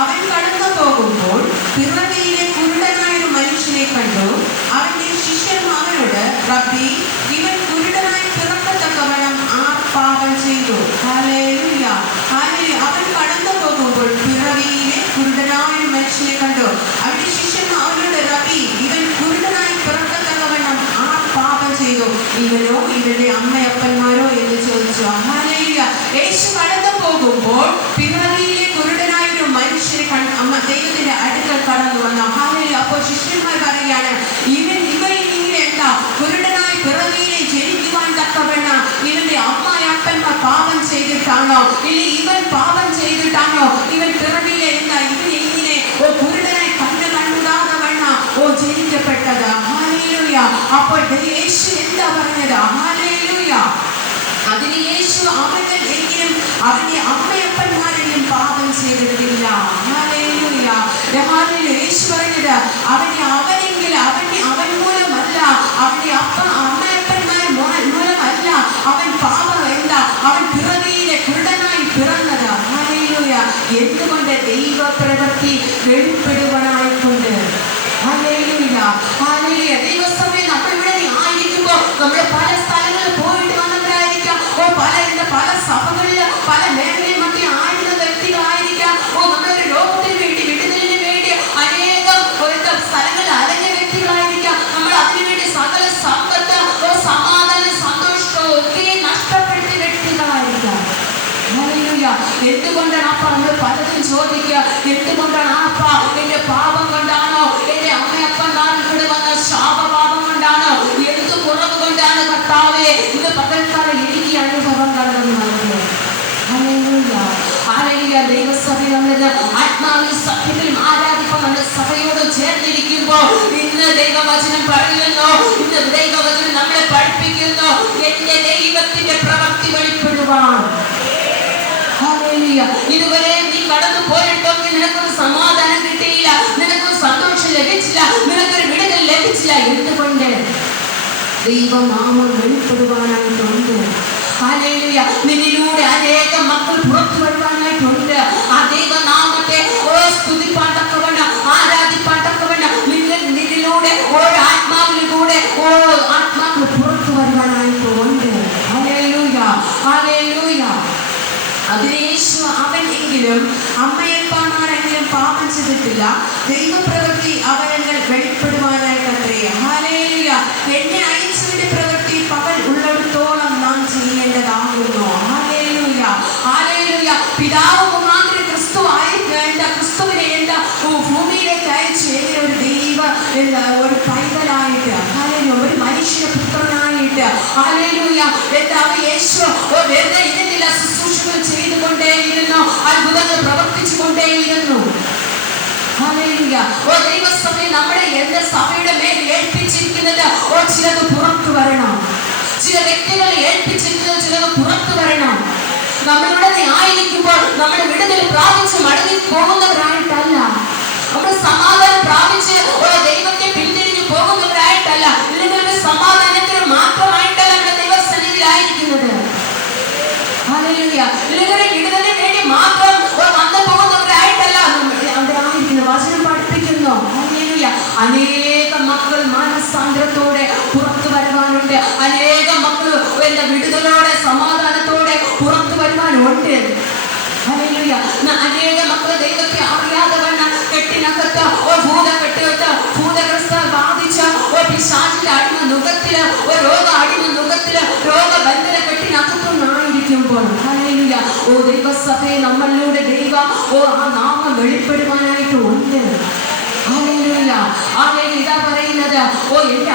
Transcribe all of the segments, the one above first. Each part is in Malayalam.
അവൻ കടന്നു പോകുമ്പോൾ പിറവിയിലെ കുരുടനായ ഒരു മനുഷ്യനെ കണ്ടു. അവന്റെ ശിഷ്യന്മാരോട്, റബ്ബി, ഇവൻ കുരുടനായി പിറക്കത്തക്കവണ്ണം ആർ പാപം ചെയ്തു? Hallelujah, hallelujah. അവൻ കടന്നു പോകുമ്പോൾ പിറവിയിലെ കുരുടനായ ഒരു മനുഷ്യനെ കണ്ടു. അവന്റെ ശിഷ്യന്മാരോട്, റബ്ബി, ഇവൻ കുരുടനായി പിറക്കത്തക്കവണ്ണം ആർ പാപം ചെയ്തു? ഇവനോ ഇവന്റെ അമ്മയപ്പന്മാരോ എന്ന് ചോദിച്ചു. ഹല്ലേലൂയ. യേശു കടന്നു പോകുമ്പോൾ പിറവിയിലെ കുരുടനായ ഒരു മനുഷ്യനെ അമ്മ ദൈവത്തിന്റെ അടുക്കൽ കടന്നു വന്നു. ഹല്ലേലൂയ. അപ്പോൾ ശിഷ്യന്മാർ പറയുകയാണ്, ഇവൻ ഇങ്ങനെ എന്താ കുരുടനായി പിറവിയിലെ ജനിക്കുവാൻ തക്കവണ്ണം ഇവന്റെ അമ്മയപ്പന്മാർ പാപം ചെയ്തിട്ടാണോ? ഇല്ല ഇവൻ പാപം ചെയ്തിട്ടാണോ ഇവൻ പിറവിയിലെ എന്താ ഇങ്ങനെ കുരുടനായി കണ്ടുകൂടാതെ വണ്ണം ജനിക്കപ്പെട്ടത്? ഹല്ലേലൂയ. അപ്പോൾ യേശു എന്താ പറഞ്ഞത്? ഹല്ലേലൂയ. അതിന് യേശു എങ്കിലും അവന്റെ അമ്മയപ്പന്മാരെങ്കിലും പാപം ചെയ്തിട്ടില്ല. ഹല്ലേലൂയ. യേശു പറഞ്ഞത് അവൻ മൂലമല്ല, അവന്റെ അമ്മയപ്പന്മാർ മൂലമല്ല അവൻ പാപം എന്താ അവൻ പിറവിയിലെ കുരുടനായി പിറന്നത്. ഹല്ലേലൂയ. എന്തുകൊണ്ട്? ദൈവപ്രവൃത്തി വെളിപ്പെടുവാനായിക്കൊണ്ട്. Hallelujah, hallelujah. ദൈവസഭയിൽ നമ്മളിവിടെ ആയിരിക്കുമ്പോൾ നമ്മൾ പല സ്ഥലങ്ങളിൽ പോയിട്ട് വന്നവരായിരിക്കാം. പല സഭകളിൽ പല മേഖലയിൽ മധ്യ ആയിരുന്ന വ്യക്തികളായിരിക്കാം. നമ്മളൊരു ലോകത്തിന് വേണ്ടി വിടുതലിന് വേണ്ടി അനേകം സ്ഥലങ്ങളിൽ അലഞ്ഞ വ്യക്തികളായിരിക്കാം. നമ്മൾ അതിനുവേണ്ടി സകല സമ്പത്ത്, സമാധാനം, സന്തോഷവും ഒക്കെ നഷ്ടപ്പെടുത്തിയ വ്യക്തികളായിരിക്കാം. ഹല്ലേലൂയ. എന്തുകൊണ്ടാണ് അപ്പ നമ്മൾ പലതും ചോദിക്കുക? എന്തുകൊണ്ടാണ് അപ്പ എന്റെ പാപം കൊണ്ടാണോ? എന്റെ അമ്മയപ്പന്മാരിൽ കൂടെ വന്ന ശാപപാപം കൊണ്ടാണോ? എന്ത് കുറവ് കൊണ്ടാണ് കർത്താവേ ഇത് പകൽക്കാലം എനിക്ക് അനുഭവം കണ്ടെന്ന് പറയുന്നത്? Hallelujah, hallelujah. ദൈവസഭയിൽ നമ്മൾ ആത്മാവിൽ സത്യത്തിലും ആരാധിപ്പോൾ നമ്മുടെ സഭയോട് ചേർന്നിരിക്കുമ്പോൾ ഇന്ന് ദൈവവചനം പറയുന്നു, ഇന്ന് ദൈവവചനം നമ്മളെ പഠിപ്പിക്കുന്നു, എന്റെ ദൈവത്തിന്റെ പ്രവൃത്തി വെളിപ്പെടുവാൻ. ഹല്ലേലൂയ. ഇതുവരെ നീ കടന്നു പോയിട്ടൊക്കെ നിനക്കൊരു സമാധാനം കിട്ടിയില്ല, നിനക്കൊരു സന്തോഷം ലഭിച്ചില്ല, നിനക്കൊരു വിടുതൽ ലഭിച്ചില്ല. എന്തുകൊണ്ട്? ദൈവനാമം വെളിപ്പെടുവാനായിട്ടുണ്ട്. ഹല്ലേലൂയ. നിന്നിലൂടെ അനേകം മക്കൾ പുറത്തു വരുവാനായിട്ടുണ്ട്. ആ ദൈവനാമത്തെ സ്തുതിപ്പാട്ടക്കവണ്ണം, ആരാധിപ്പാട്ടക്കവണ്ണം നിന്നിലൂടെ ഓരോ ആത്മാവിലൂടെ ഓരോ ആത്മാക്കൾ പുറത്തു വരുവാനായിട്ടുണ്ട്. Hallelujah, hallelujah. അതിന് യേശു എങ്കിലും അമ്മയപ്പന്മാരെങ്കിലും പാപം ചെയ്തിട്ടില്ല, ദൈവപ്രവൃത്തി അവരെങ്കിൽ വെളിപ്പെടുവാനായിട്ടത്രേ. ഹല്ലേലൂയ. എന്നെ അയച്ചവന്റെ പ്രവൃത്തി പകൽ ഉള്ളിടത്തോളം നാം ചെയ്യേണ്ടതാകുന്നു. Hallelujah, hallelujah. പിതാവ് മുഖാന്തരം ക്രിസ്തുവിനെ ഭൂമിയിലേക്ക് അയച്ചു ഒരു ദൈവ ഒരു പൈതലായിട്ട്, ഒരു മനുഷ്യ പുത്രനായിട്ട്. ഹല്ലേലൂയ. യേശു വെറുതെ ഇരുന്നില്ല, ശുശ്രൂഷകൾ ചെയ്തുകൊണ്ടേയിരുന്നു, അത്ഭുതങ്ങൾ പ്രവർത്തിച്ചു കൊണ്ടേയിരുന്നു. ഹല്ലേലൂയ. ദൈവസഭയെ നമ്മുടെ എന്റെ സഭയുടെ മേൽ ഏൽപ്പിച്ചിരിക്കുന്നത് ചിലത് പുറത്തു വരണം. ചില വ്യക്തികളെ ഏൽപ്പിച്ചിരിക്കുന്നത് ചിലത് പുറത്തു വരണം. നമ്മളിവിടെ ആയിരിക്കുമ്പോൾ നമ്മുടെ വിടുതൽ പ്രാപിച്ച് മടങ്ങി പോകുന്നവരായിട്ടല്ല, നമ്മൾ സമാധാനം പ്രാപിച്ച് ദൈവത്തെ പിന്തിരിഞ്ഞു പോകുന്നവരായിട്ടല്ല, ഇല്ലെങ്കിൽ ഒരു സമാധാനത്തിന് മാത്രമായിട്ടല്ല നമ്മുടെ ദൈവസന്നിധിയിലായിരിക്കുന്നത്. ഹല്ലേലൂയ. ഇല്ലെങ്കിൽ വിടുതലിന് വേണ്ടി മാത്രം വന്നു പോകുന്നവരായിട്ടല്ല അവിടെ ആയിരിക്കുന്നത്. വചനം പഠിപ്പിക്കുന്നു. ഹല്ലേലൂയ. അനേകം മക്കൾ മാനസാന്തരത്തോടെ പുറത്തു വരുവാനുണ്ട്. അനേകം മക്കൾ എന്റെ വിടുതലോടെ സമാധാനത്തോടെ പുറത്തു വരുവാനുണ്ട്. ഹല്ലേലൂയ. അനേക മക്കൾ ദൈവത്തെ അറിയാതെ വണ്ണം കെട്ടിനകത്ത് ഭൂതഗ്രസ്ത ബാധിച്ച പിശാചിന്റെ അടിമ നുഖത്തില് രോഗ അടിമ നുഖത്തില് രോഗബന്ധന കെട്ടിനകത്തൊന്നായിരിക്കുമ്പോൾ ഹല്ലേലൂയ ദൈവസഭയെ നമ്മളിലൂടെ ദൈവം ആ നാമം വെളിപ്പെടുവാനായിട്ട് ഉണ്ട്. Hallelujah, hallelujah. ഇതാ പറയുന്നത് എന്റെ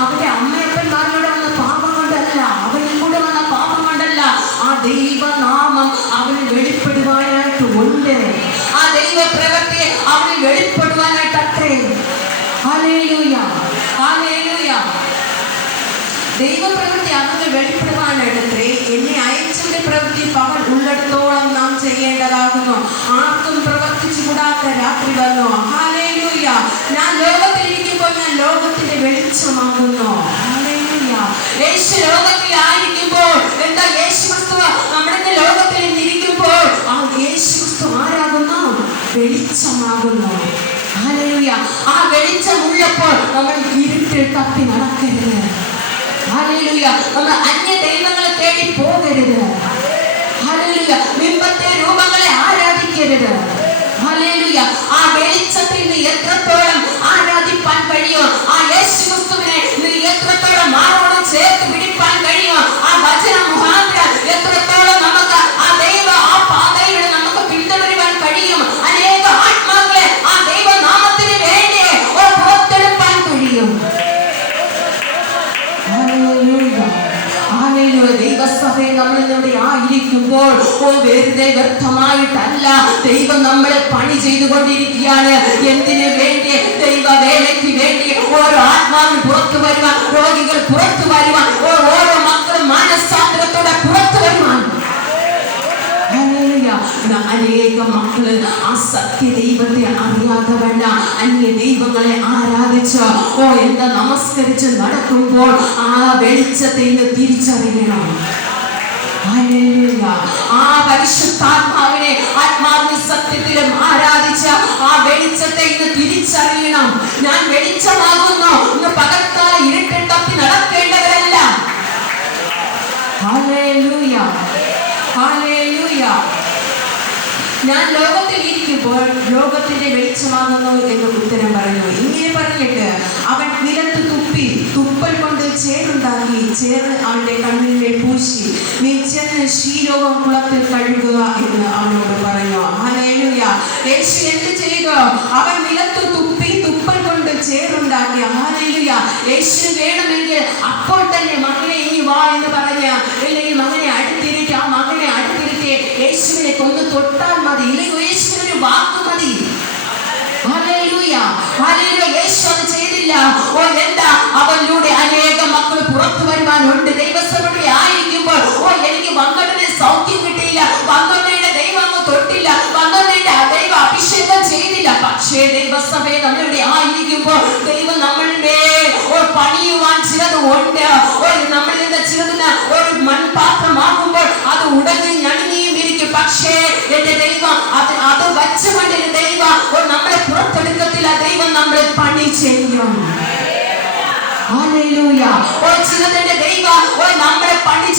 അവന്റെ അമ്മയപ്പന്മാരിലൂടെ വന്ന പാപം കൊണ്ടല്ല, അവനിൽ കൂടെ വന്ന പാപം കൊണ്ടല്ല, ആ ദൈവനാമം അവന് വെളിപ്പെടുവാനായിട്ട് ഉണ്ട്. ആ ദൈവ പ്രവൃത്തിയെ അവന് വെളിപ്പെടുവാനായിട്ട് അത്രേ. Hallelujah, hallelujah. ദൈവപ്രവൃത്തി അവന് വെളിപ്പെടുവാനായിട്ടത്രേ. എന്നെ അയച്ചവന്റെ പ്രവൃത്തി പകൽ ഉള്ളിടത്തോളം നാം ചെയ്യേണ്ടതാകുന്നു. ആർക്കും പ്രവർത്തിച്ചു കൂടാത്ത രാത്രി വന്നു. ഹല്ലേലൂയ. ഞാൻ ലോകത്തിലിരിക്കുമ്പോൾ ഞാൻ ലോകത്തിന്റെ വെളിച്ചമാകുന്നു. ഹല്ലേലൂയ. യേശു ലോകത്തിൽ ആയിരിക്കുമ്പോൾ എന്താ യേശു ക്രിസ്തു നമ്മൾ ഇരുട്ടിൽ തപ്പി നടക്കരുത്. ഹല്ലേലൂയ. നമ്മൾ അന്യ ദൈവങ്ങളെ തേടി പോകരുത്. ഹല്ലേലൂയ. ബിംബത്തെ രൂപങ്ങളെ ആരാധിക്കരുത്. ഹല്ലേലൂയ. ആ വെളിച്ചത്തിൽ നീ എത്രത്തോളം ആരാധിപ്പാൻ കഴിയോ, ആ യേശുക്രിസ്തുവിനെ നീ എത്രത്തോളം മാറോട് ചേർത്ത് പിടിപ്പാൻ കഴിയോ, ആ വചന മുഖാന്തരം എത്രത്തോളം നമുക്ക് ആ പാതയിലൂടെ നമുക്ക് പിന്തുടരുവാൻ കഴിയും. അനേക ആത്മാക്കളെ ആ ദൈവനാമത്തിന് വേണ്ടി പുറത്തെടുപ്പാൻ കഴിയും. ദൈവസഭയെ നമ്മളിവിടെ ആയിരിക്കുമ്പോൾ വെറുതെ വ്യർത്ഥമായിട്ടല്ല ദൈവം നമ്മളെ പണി ചെയ്തുകൊണ്ടിരിക്കുകയാണ്. എന്തിനു വേണ്ടി? ദൈവ വേലയ്ക്ക് വേണ്ടി. ഓരോ ആത്മാവിൽ പുറത്തു വരുവാൻ, രോഗികൾ പുറത്തു വരുവാൻ, ഓരോ മക്കളും മാനസാന്തരത്തോടെ പുറത്തു വരുവാൻ. അനേക മക്കള് ആ സത്യ ദൈവത്തെ അറിയാതെ വേണ്ട അന്യ ദൈവങ്ങളെ ആരാധിച്ച് എന്താ നമസ്കരിച്ച് നടക്കുമ്പോൾ ആ വെളിച്ചത്തെ ഇന്ന് തിരിച്ചറിയണം. ആ പരിശുദ്ധാത്മാവിനെ ആത്മാവിന്റെ സത്യത്തിലും ആരാധിച്ച ആ വെളിച്ചത്തെ ഇന്ന് തിരിച്ചറിയണം. ഞാൻ വെളിച്ചമാകുന്നു. ഇന്ന് പകൽക്കാല ഇരുട്ടിൽ തപ്പി നടക്കേണ്ടവരല്ല. Hallelujah, hallelujah. ഞാൻ ലോകത്തിൽ ഇരിക്കുമ്പോൾ ലോകത്തിന്റെ വെളിച്ചമാകുന്നു എന്ന് ഉത്തരം പറഞ്ഞു. ഇങ്ങനെ പറഞ്ഞിട്ട് അവൻ നിലത്ത് തുപ്പി, തുപ്പൽ കൊണ്ട് ചേറുണ്ടാക്കി, ചേറ് അവന്റെ കണ്ണിന്മേൽ പൂശി, നീ ചെന്ന് ശീലോകം കുളത്തിൽ കഴുകുക എന്ന് അവനോട് പറഞ്ഞു. ഹല്ലേലൂയ. യേശു എന്ത് ചെയ്തു? അവൻ നിലത്ത് തുപ്പി, തുപ്പൽ കൊണ്ട് ചേറുണ്ടാക്കി. ഹല്ലേലൂയ. യേശു വേണമെങ്കിൽ അപ്പോൾ തന്നെ മകനെ ഇനി വാ എന്ന് പറഞ്ഞ്, അല്ലെങ്കിൽ മകനെ അടുത്തിരിക്കുക, ആ മകനെ അടുത്തിരിക്കെ യേശുവിനെ കൊന്ന് തൊട്ടാൽ മതി, ഇല്ലെങ്കിൽ യേശുവിനൊരു വാക്ക് മതി. Hallelujah, hallelujah. യേശു അത് ചെയ്തില്ല. എന്താ? അവനിലൂടെ അനേക മക്കൾ പുറത്തു വരുവാനുണ്ട്. ദൈവസഭയുടെ ആയിരിക്കുമ്പോൾ എനിക്ക് വന്നവനെ സൗഖ്യം കിട്ടിയില്ല, വന്നവനെ ദൈവം തൊട്ടില്ല, വന്നവനെ ദൈവ അഭിഷേകം ചെയ്തില്ല. പക്ഷേ ദൈവസഭയെ നമ്മളിവിടെ ആയിരിക്കുമ്പോൾ ദൈവം നമ്മളുടെ പണിയുവാൻ ചിലത് ഉണ്ട്. നമ്മളിൽ നിന്ന് ചിലതിന് ഒരു മൺപാത്രമാകുമ്പോൾ അത് ഉടനെ ഞണിയും ഇരിക്കും. പക്ഷേ എന്റെ ദൈവം അത് വച്ചുകൊണ്ട് ദൈവം നമ്മളെ പുറത്തെടുക്കത്തില്ല. ദൈവം നമ്മളെ പണി ചെയ്യും. ഹല്ലേലൂയ. ചിലതിന്റെ ദൈവം നമ്മളെ പണി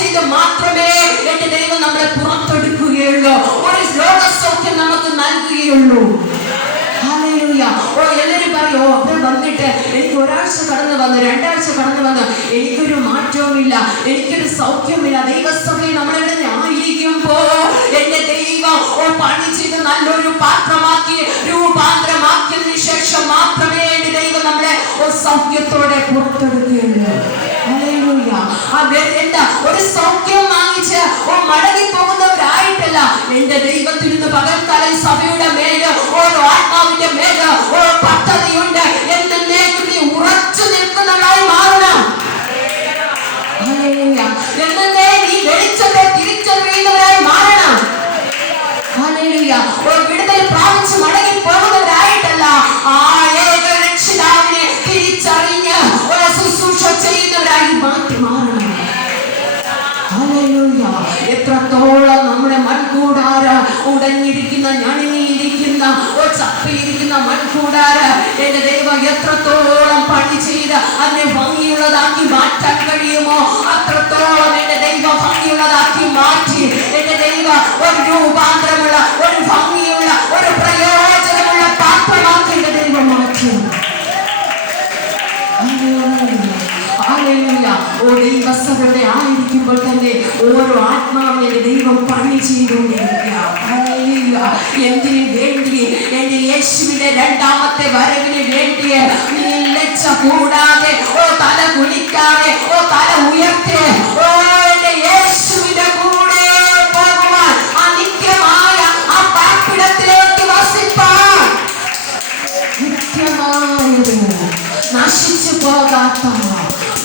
ചെയ്ത് മാത്രമേ എന്റെ ദൈവം നമ്മളെ പുറത്തെടുക്കുകയുള്ളൂ. ഒരു രോഗസൗഖ്യം നമുക്ക് നൽകുകയുള്ളൂ. ഹല്ലേലൂയ. എല്ലാവരും പറയോ അവിടെ വന്നിട്ട് എനിക്ക് ഒരാഴ്ച കടന്നു വന്ന്, രണ്ടാഴ്ച കടന്നു വന്ന് എനിക്കൊരു മാറ്റവുമില്ല, എനിക്കൊരു സൗഖ്യമില്ല. ദൈവസഭയിൽ നമ്മളിവിടെ ആയിരിക്കുമ്പോ എന്റെ ദൈവം പണി ചെയ്ത് നല്ലൊരു പാത്രമാക്കി രൂപാന്തരമാക്കിയതിനു ശേഷം മാത്രമേ എന്റെ ദൈവം നമ്മളെ സൗഖ്യത്തോടെ പുറത്തെടുക്കുകയുള്ളൂ. ഹല്ലേലൂയ. എന്താ? ഒരു സൗഖ്യം വാങ്ങിച്ച് മടങ്ങി പോകുന്നവരായിട്ടല്ല. എന്റെ ദൈവത്തിൽ നിന്ന് പകൽക്കാലം സഭയുടെ മേല് ഓരോ ആത്മാവിന്റെ മേല് പദ്ധതിയുണ്ട്. എന്നേക്കും നീ ഉറച്ചു നിൽക്കുന്നവരായി മാറണം. എന്നേ നീ വെളിച്ചത്തെ തിരിച്ചറിയുന്നവരായി മാറണം. ഹല്ലേലൂയ. വിടുതൽ പ്രാപിച്ച് മടങ്ങി പോകുന്നവരായിട്ടല്ല, ആ ഏക രക്ഷിതാവിനെ തിരിച്ചറിഞ്ഞ് ശുശ്രൂഷ ചെയ്യുന്നവരായി മാറ്റി മാറണം. ഹല്ലേലൂയ. എത്രത്തോളം നമ്മുടെ മൺകൂടാര ഉടഞ്ഞിരിക്കുന്ന, ഞണിയിരിക്കുന്ന, ചപ്പിയിരിക്കുന്ന മൺകൂടാര എന്റെ ദൈവം എത്രത്തോളം പണി ചെയ്ത് അതിനെ ഭംഗിയുള്ളതാക്കി മാറ്റാൻ കഴിയുമോ അത്രത്തോളം എന്റെ ദൈവം ഭംഗിയുള്ളതാക്കി മാറ്റി എന്റെ ദൈവം ഒരു രൂപാന്തരമുള്ള, ഒരു ഭംഗിയുള്ള, ഒരു പ്രയോജനമുള്ള പാത്രമാക്കി എന്റെ ദൈവം മാറ്റി. ദൈവസഭയുടെ ആയിരിക്കുമ്പോൾ തന്നെ ഓരോ ആത്മാവിനെ ദൈവം പണി ചെയ്തുകൊണ്ടിരിക്കുക. എന്തിനു വേണ്ടി? എന്റെ യേശുവിന്റെ രണ്ടാമത്തെ വരവിന് വേണ്ടി ലജ്ജ കൂടാതെ, തല കുനിക്കാതെ, തല ഉയർത്തി എന്റെ യേശുവിന്റെ കൂടെ പോകുവാൻ, ആ നിത്യമായ ആ പാർപ്പിടത്തിലേക്ക് വസിപ്പാൻ, നിത്യമായത് നശിച്ചു പോകാത്ത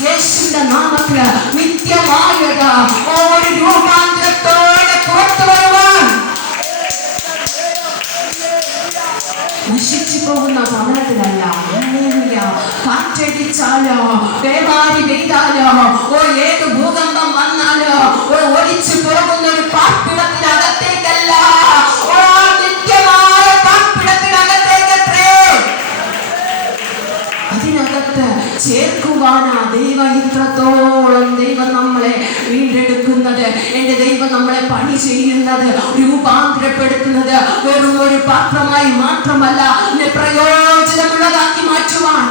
യേശുവിന്റെ നാമത്തില് നിത്യമായത് ഒരു രൂപാന്തരത്തോടെ പുറത്തു വരുവാൻ, നശിച്ചു പോകുന്ന ഭവനത്തിലല്ല. കാറ്റടിച്ചാലോ പേമാരി പെയ്താലോ ഏത് ഭൂമി ദൈവം നമ്മളെ പണി ചെയ്യുന്നത്, രൂപാന്തരപ്പെടുത്തുന്നത് വെറും ഒരു പാത്രമായി മാത്രമല്ല, പ്രയോജനമുള്ളതാക്കി മാറ്റുവാൻ.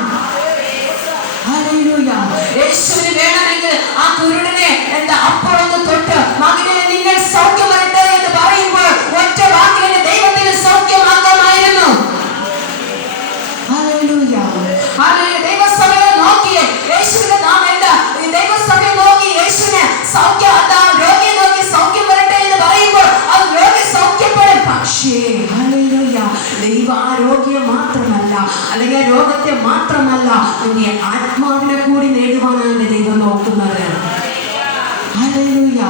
ഹല്ലേലൂയ. യേശുവിന് വേണമെങ്കിൽ ആ കുരുടനെ അപ്പുറത്ത് തൊട്ട് മകനെ നിങ്ങൾ സൗഖ്യം വരട്ടെ എന്ന് പറയുമ്പോൾ ഒറ്റ വാക്കിലെ ദൈവത്തിന് സൗഖ്യമാകാമായിരുന്നു. ഹല്ലേലൂയ. ഹല്ലേലൂയ. ദൈവസഭയെ നോക്കിയേ, യേശുവിന്റെ നാമം എന്താ? ദൈവസഭയെ നോക്കി യേശുവിനെ സൗഖ്യം, രോഗിയെ നോക്കി സൗഖ്യം വരട്ടെ എന്ന് പറയുമ്പോൾ അത് രോഗി സൗഖ്യപ്പെടും. പക്ഷേ ഹല്ലേലൂയ, ദൈവ ആരോഗ്യം മാത്രമല്ല, അല്ലെങ്കിൽ രോഗത്തെ മാത്രമല്ല, നിന്റെ ആത്മാവിനെ കൂടി നേടുവാനാണ് ദൈവം നോക്കുന്നത്. ഹല്ലേലൂയ.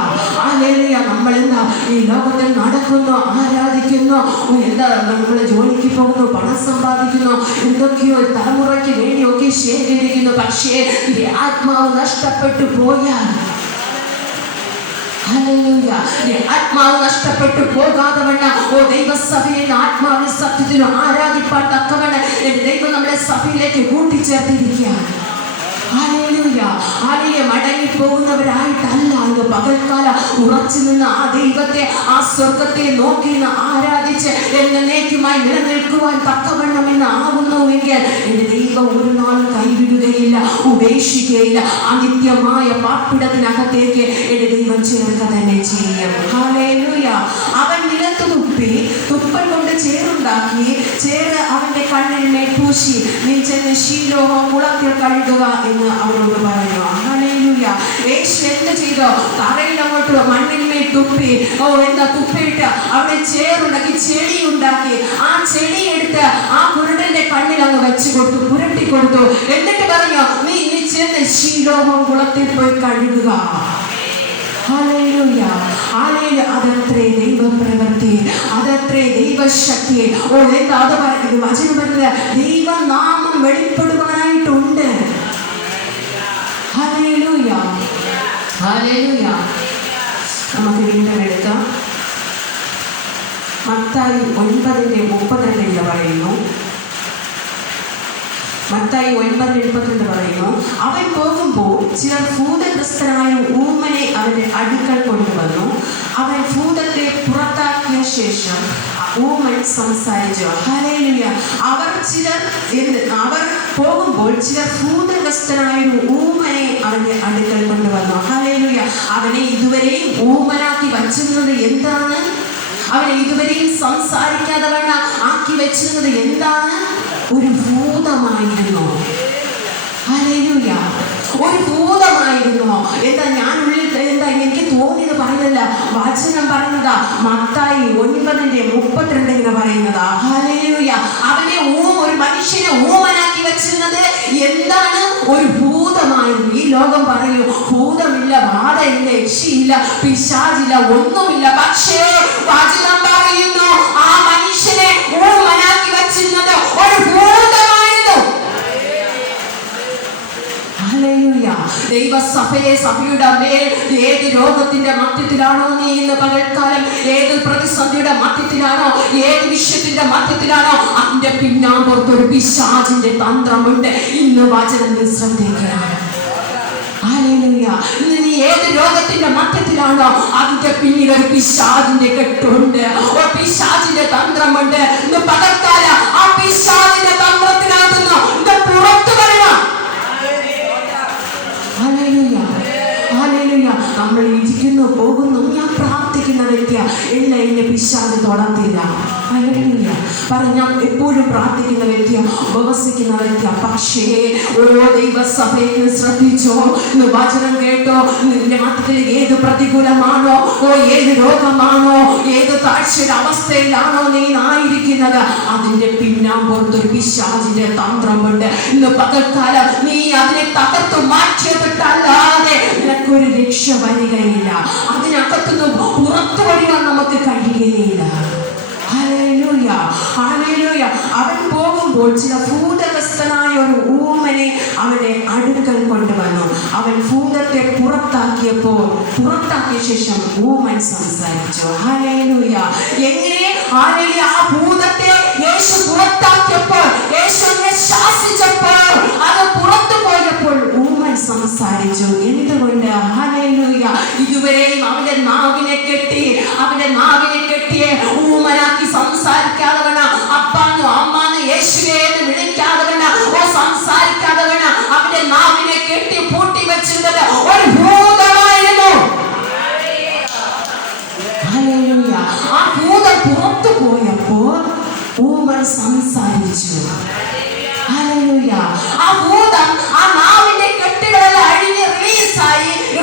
ഹല്ലേലൂയ. നമ്മളെന്താ ഈ ലോകത്തിൽ നടക്കുന്നു, ആരാധിക്കുന്നു, എന്താ നമ്മൾ ജോലിക്ക് പോകുന്നു, പണം സമ്പാദിക്കുന്നു, എന്തൊക്കെയോ തലമുറയ്ക്ക് വേണ്ടിയൊക്കെ ശേഖരിക്കുന്നു. പക്ഷേ ഈ ആത്മാവ് നഷ്ടപ്പെട്ടു പോയാൽ, ഹല്ലേലൂയ, ആത്മാവ് നഷ്ടപ്പെട്ടു പോകാതെ വണ്ണം ദൈവസഭയെ ആത്മാവിന് സത്യത്തിനും ആരാധിപ്പാൻ തക്കവണ്ണം ദൈവം നമ്മളെ സഭയിലേക്ക് കൂട്ടിച്ചേർത്തിരിക്കുകയാണ്. ഹല്ലേലൂയ. ഹല്ലേലൂയ. മടങ്ങി പോകുന്നവരായിട്ടല്ല, ഇത് പകൽക്കാലം ഉറച്ചു നിന്ന് ആ ദൈവത്തെ, ആ സ്വർഗത്തെ നോക്കി ആരാധിച്ച് എന്നേക്കുമായി നിലനിൽക്കുവാൻ തക്കവണ്ണം എന്ന് ആകുന്നുവെങ്കിൽ എന്റെ ദൈവം ഒരു നാളും കൈവിടുകയില്ല, ഉപേക്ഷിക്കുകയില്ല. അനിത്യമായ പാർപ്പിടത്തിനകത്തേക്ക് എന്റെ ദൈവം ചേർക്ക തന്നെ ചെയ്യും. ഹല്ലേലൂയ. അവൻ നിലത്ത് തുപ്പി, തുപ്പൽ കൊണ്ട് ചേറുണ്ടാക്കി, ചേറ് അവന്റെ കണ്ണിന്മേൽ പൂശി, നീ ചെന്ന് ശീലോഹം കുളത്തിൽ കഴുകുക എന്ന് അവരോട് പറഞ്ഞു. ഹല്ലേലൂയ. യേശു എന്ത് ചെയ്തോ? തറയിൽ അങ്ങോട്ട് മണ്ണിന്മേൽ തുപ്പി, തുപ്പിയിട്ട് അവിടെ ചേറുണ്ടാക്കി, ചെടി ഉണ്ടാക്കി, ആ ചെടി എടുത്ത് ആ കുരുടന്റെ കണ്ണിൽ അങ്ങ് വെച്ചു കൊടുത്തു, പുരട്ടി കൊടുത്തു. എന്നിട്ട് പറഞ്ഞു, നീ ചെന്ന് ശീലോഹം കുളത്തിൽ പോയി കഴുകുക. ഹല്ലേലൂയ. ഹല്ലേലൂയ. അതത്രേ ദൈവപ്രവൃത്തി, അതത്രേ ദൈവശക്തി. എന്താ അത് പറയുന്നത്? വചനം പറയുന്നത് ദൈവനാമം വെളിപ്പെടുവാനായിട്ടുണ്ട്. ഹല്ലേലൂയ. ഹല്ലേലൂയ. നമുക്ക് വീണ്ടും എടുക്കാം. മത്തായി 9:32 പറയുന്നു. മത്തായി 9:32 പറയുന്നു, അവൻ പോകുമ്പോൾ ചിലർ ഭൂതഗ്രസ്തനായ ഊമനെ അവന്റെ അടുക്കൽ കൊണ്ടുവന്നു. അവൻ ഭൂതത്തെ പുറത്താക്കിയ ശേഷം ഊമൻ സംസാരിച്ചു. ഹല്ലേലൂയ. അവർ പോകുമ്പോൾ ചിലർ ഭൂതഗ്രസ്തനായ ഊമനെ അവന്റെ അടുക്കൽ കൊണ്ടുവന്നു. ഹല്ലേലൂയ. അവനെ ഇതുവരെയും ഊമനാക്കി വച്ചിരുന്നത് എന്താണ്? അവനെ ഇതുവരെയും സംസാരിക്കാതെ വേണം ആക്കി വെച്ചിരുന്നത് എന്താണ്? ഒരു ഭൂതമായിരുന്നു. ഹല്ലേലൂയ. ഒരു ഭൂതമായിരുന്നു. ഞാൻ ഉള്ളിൽ എനിക്ക് തോന്നിയത് പറയുന്നില്ല, വചനം പറയുന്നതാ. മത്തായി 9:32 ഇങ്ങനെ പറയുന്നതാ. ഹല്ലേലൂയ. അവനെ ഒരു മനുഷ്യനെ ഊമനാക്കി വെച്ചിരുന്നത് എന്താണ്? ഒരു ഭൂതമായിരുന്നു. ഈ ലോകം പറയൂ, ഭൂതമില്ല, ബാധയില്ല, യക്ഷിയില്ല, പിശാചില്ല, ഒന്നുമില്ല. പക്ഷേ വചനം പറയുന്നു, ആ മനുഷ്യനെ ഊമനാക്കി വെച്ചിരുന്നത് ഒരു ഭൂതമായിരുന്നു. ഹല്ലേലൂയ. സഭയുടെ മേൽ ഏത് രോഗത്തിന്റെ മധ്യത്തിലാണോ നീ ഇന്ന് പകൽക്കാലം, ഏത് പ്രതിസന്ധിയുടെ മധ്യത്തിലാണോ, ഏത് വിഷയത്തിന്റെ മധ്യത്തിലാണോ, അതിന്റെ പിന്നാമ്പുറത്തൊരു പിശാചിന്റെ തന്ത്രമുണ്ട്. ഇന്ന് വചനം നീ ശ്രദ്ധിക്കണം. ഹല്ലേലൂയ. ഇന്ന് നീ ഏത് രോഗത്തിന്റെ മധ്യത്തിലാണോ, അതിന്റെ പിന്നിൽ ഒരു പിശാചിന്റെ കെട്ടുണ്ട്, ഒരു പിശാചിന്റെ തന്ത്രമുണ്ട്. ഇന്ന് പകൽക്കാലം ആ പിശാചിന്റെ തന്ത്രത്തിനകത്തുനിന്ന് ഇന്ന് പുറത്തു വരണം. ഹല്ലേലൂയ. ഹല്ലേലൂയ. നമ്മൾ ഇരിക്കുന്നു, പോകുന്നു, ഞാൻ പ്രാർത്ഥിക്കുന്ന വ്യക്തിയാ, എന്നെ പിശാച് തൊടത്തില്ല. ഹല്ലേലൂയ. ഞാൻ എപ്പോഴും പ്രാർത്ഥിക്കുന്ന വ്യക്തിയാ, ഉപവസിക്കുന്ന വ്യക്തിയാ. പക്ഷേ ദൈവസഭയിൽ ശ്രദ്ധിച്ചോ, വചനം കേട്ടോ, നിന്റെ മധ്യത്തിൽ ഏത് പ്രതികൂലമാണോ, ഏത് രോഗമാണോ, ഏത് താഴ്ചയുടെ അവസ്ഥയിലാണോ നീ ആയിരിക്കുന്നത്, അതിന്റെ പിന്നാമ്പുറത്തൊരു പിശാചിന്റെ തന്ത്രമുണ്ട്. ഇന്ന് പകൽക്കാലം നീ അതിനെ തകർത്തു മാറ്റിയിട്ടല്ലാതെ നിനക്കൊരു രക്ഷ വരികയില്ല. അതിനകത്തുനിന്ന് പുറത്തു വരിക നമുക്ക് കഴിയുകയില്ല. ഹല്ലേലൂയ. ഹല്ലേലൂയ. അവൻ പോകുമ്പോൾ ചില ഭൂതഗ്രസ്തനായ ഒരു ഊമനെ അവന്റെ അടുക്കൽ കൊണ്ടുവന്നു. അവൻ ഭൂതത്തെ പുറത്താക്കിയ ശേഷം ഊമൻ സംസാരിച്ചു. ഹല്ലേലൂയ. എങ്ങനെ? ഹല്ലേലൂയ. ആ ഭൂതത്തെ യേശു പുറത്താക്കിയപ്പോൾ, യേശുവിനെ ശാസിച്ചപ്പോൾ, അത് പുറത്തു പോയപ്പോൾ ഊമൻ സംസാരിച്ചു. എന്തുകൊണ്ട്? ഹല്ലേലൂയ. ഇതുവരെ ഇതുവരെയും അവന്റെ നാവിനെ കെട്ടിയെ ഊമനാക്കി സംസാരിക്കാതെ വേണ അപ്പാന്ന് അമ്മാന്ന് യേശുവേ എന്ന് വിളിക്കാതെ വേണ സംസാരിക്കാതെ വേണ അവന്റെ നാവിനെ കെട്ടി പൂട്ടി വെച്ചിരുന്നത് ഒരു ഭൂതമായിരുന്നു. ആ ഭൂതം പുറത്തു പോയപ്പോ ഊമൻ സംസാരിച്ചു. ആ ഭൂതം ആ നാവിന്റെ കെട്ടുകളെല്ലാം അഴിഞ്ഞ്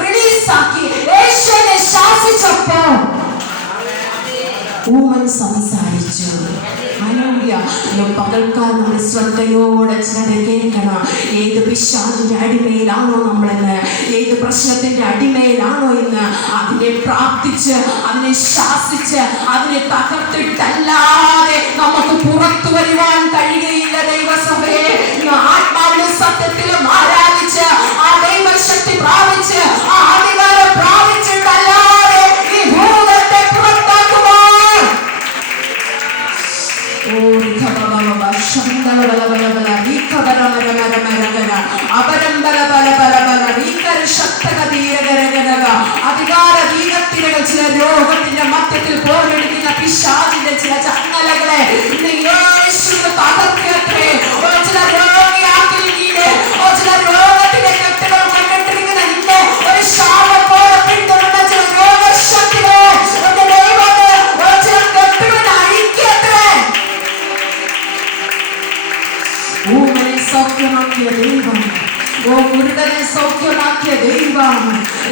റിലീസാക്കി യേശുവിനെ ശാസിച്ചപ്പോ ഊമൻ സംസാരിച്ചു. പകൽക്കാലം നമ്മൾ ശ്രദ്ധയോടെ ചിലരെ കേൾക്കണം. ഏത് പിശാചിന്റെ അടിമയിലാണോ നമ്മളെന്ന്, ഏത് പ്രശ്നത്തിന്റെ അടിമയിലാണോ എന്ന് അതിനെ പ്രാർത്ഥിച്ച് അതിനെ ശാസിച്ച് അതിനെ തകർത്തിട്ടല്ലാതെ നമുക്ക് പുറത്തു വരുവാൻ കഴിയുകയില്ല. ദൈവസഭയെ ആത്മാവിലും സത്യത്തിലും ആരാധിച്ച് ആ ദൈവശക്തി പ്രാപിച്ച് ആ അധികാരം പ്രാപിച്ചിട്ടല്ലാതെ ഈ ഭൂതത്തെ പുറത്താക്കുവാൻ അധികാരതീരത്തിരകൾ ചില രോഗത്തിന്റെ മധ്യത്തിൽ പോരെടുക്കുന്ന പിശാചിന്റെ ചില ചങ്ങലകളെ തകർക്കട്ടെ. ചില രോഗിയാക്കിയിരിക്കേ ചില രോഗത്തിന്റെ കെട്ടുകൾ കണ്ടിരിക്കുന്ന നിന്നെ ഒരു ശാപം പോലെ പിന്തുടർന്ന ചില രോഗശക്തികളെ ചില കെട്ടുകൾ അഴിക്കട്ടെ. ഊമനെ സൗഖ്യമാക്കിയ ദൈവം, കുരുടനെ സൗഖ്യമാക്കിയ ദൈവം,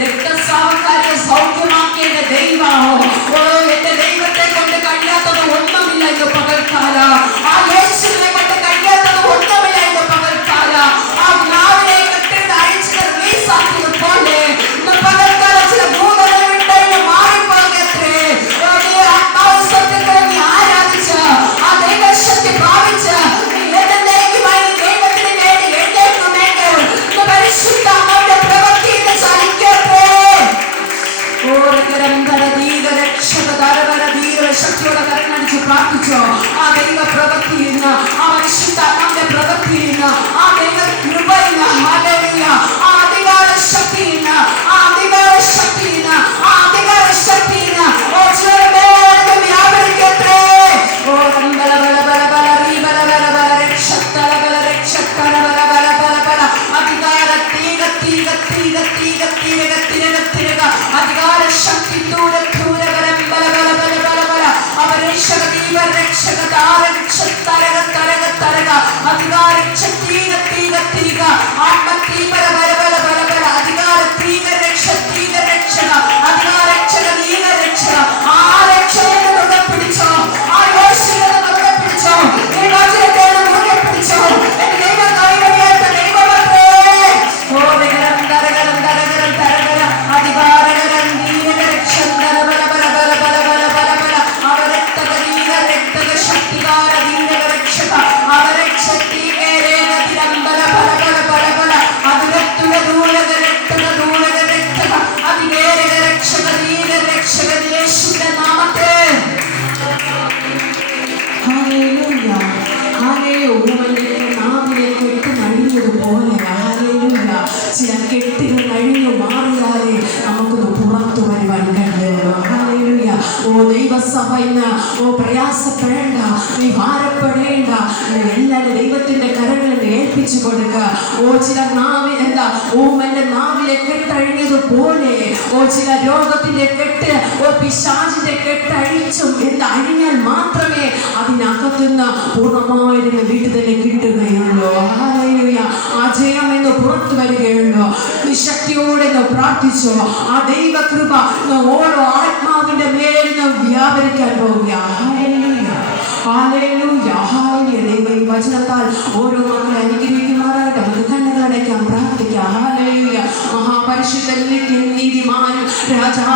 രക്തസ്രാവക്കാരെ സൗഖ്യമാക്കിയ ദൈവം, എന്റെ ദൈവത്തെ കൊണ്ട് കഴിയാത്തത് ഒന്നുമില്ല എന്ന് പകൽക്കാല. ആ യേശുവിനെ കൊണ്ട് കഴിയാത്തത് ഒന്നുമില്ല എന്ന് പകൽക്കാല. ആ നാവിനെ കെട്ടിട്ട് അഴിച്ച് റിലീസാക്കിയത് പോലെ പകൽക്കാല ചില ഭൂതങ്ങളുണ്ടെന്ന് മാറിപ്പോകത്രേ. ആത്മാവ് സത്യത്തെ നീ ആരാധിച്ച് ആ ദൈവശക്തി പ്രാപിച്ച് പരിശുദ്ധാത്മാവിന്റെ പ്രവൃത്തിയിൽ ചലിക്കട്ടെ. ശക്തിയോടെ കരങ്ങടിച്ച് പ്രാർത്ഥിച്ചോ. ആ ദൈവ പ്രവൃത്തിയിൽ നിന്ന്, ആ പരിശുദ്ധാത്മാവിന്റെ പ്രവൃത്തിയിൽ നിന്ന്, ആ ദൈവ കൃപയിൽ നിന്ന്, ആ അധികാര ശക്തിയിൽ നിന്ന്, ആ അധികാര ശക്തിയിൽ നിന്ന്, ആ അധികാര ശക്തിയിൽ നിന്ന് വ്യാപരിക്കട്ടെ. അധികാര ശക്തി പിടിച്ചോ. ആ യോശുവയെ മുറുകെ പിടിച്ചോ. ഈ വചനത്തെ മുറുകെ പിടിച്ചോ. ദൈവം കൈവടിയാത്ത ദൈവമത്രേ. ചില കെട്ടുകൾ കഴിഞ്ഞു മാറിയാലേ നമുക്കൊന്ന് പുറത്തു വരുവാൻ കഴിയുള്ളൂ. ഓ ദൈവസഭ ഇന്ന് പ്രയാസപ്പെടേണ്ട, നീ ഭാരപ്പെടേണ്ട, എല്ലാവരും ദൈവത്തിന്റെ കരങ്ങളിൽ ഏൽപ്പിച്ചു കൊടുക്കുക. ചില നാവിൽ ഓമന്റെ നാവിലെ കെട്ടഴിഞ്ഞതുപോലെ ചില രോഗത്തിന്റെ കെട്ട് പിശാചിന്റെ കെട്ടഴിച്ചും അഴിഞ്ഞാൽ മാത്രമേ അതിനകത്തുനിന്ന് പൂർണ്ണമായിരുന്നു വീട്ടിൽ തന്നെ കിട്ടുകയുള്ളൂ. ആ ജയം എന്ന് പുറത്തു വരികയുള്ളൂ. നീ ശക്തിയോടെ പ്രാർത്ഥിച്ചോ. ആ ദൈവകൃപ ഓരോ ആത്മാവിന്റെ മേലിൽ വ്യാപരിക്കാൻ പോവുകയാണ്. വചനത്താൽ ഓരോ മക്കളെ അനുഗ്രഹിക്കുമാറാകട്ടെ. നമുക്ക് കണ്ണുകളടയ്ക്കാം, പ്രാർത്ഥിക്കാം. മഹാപരിശുദ്ധ നീതിമാനും രാജാ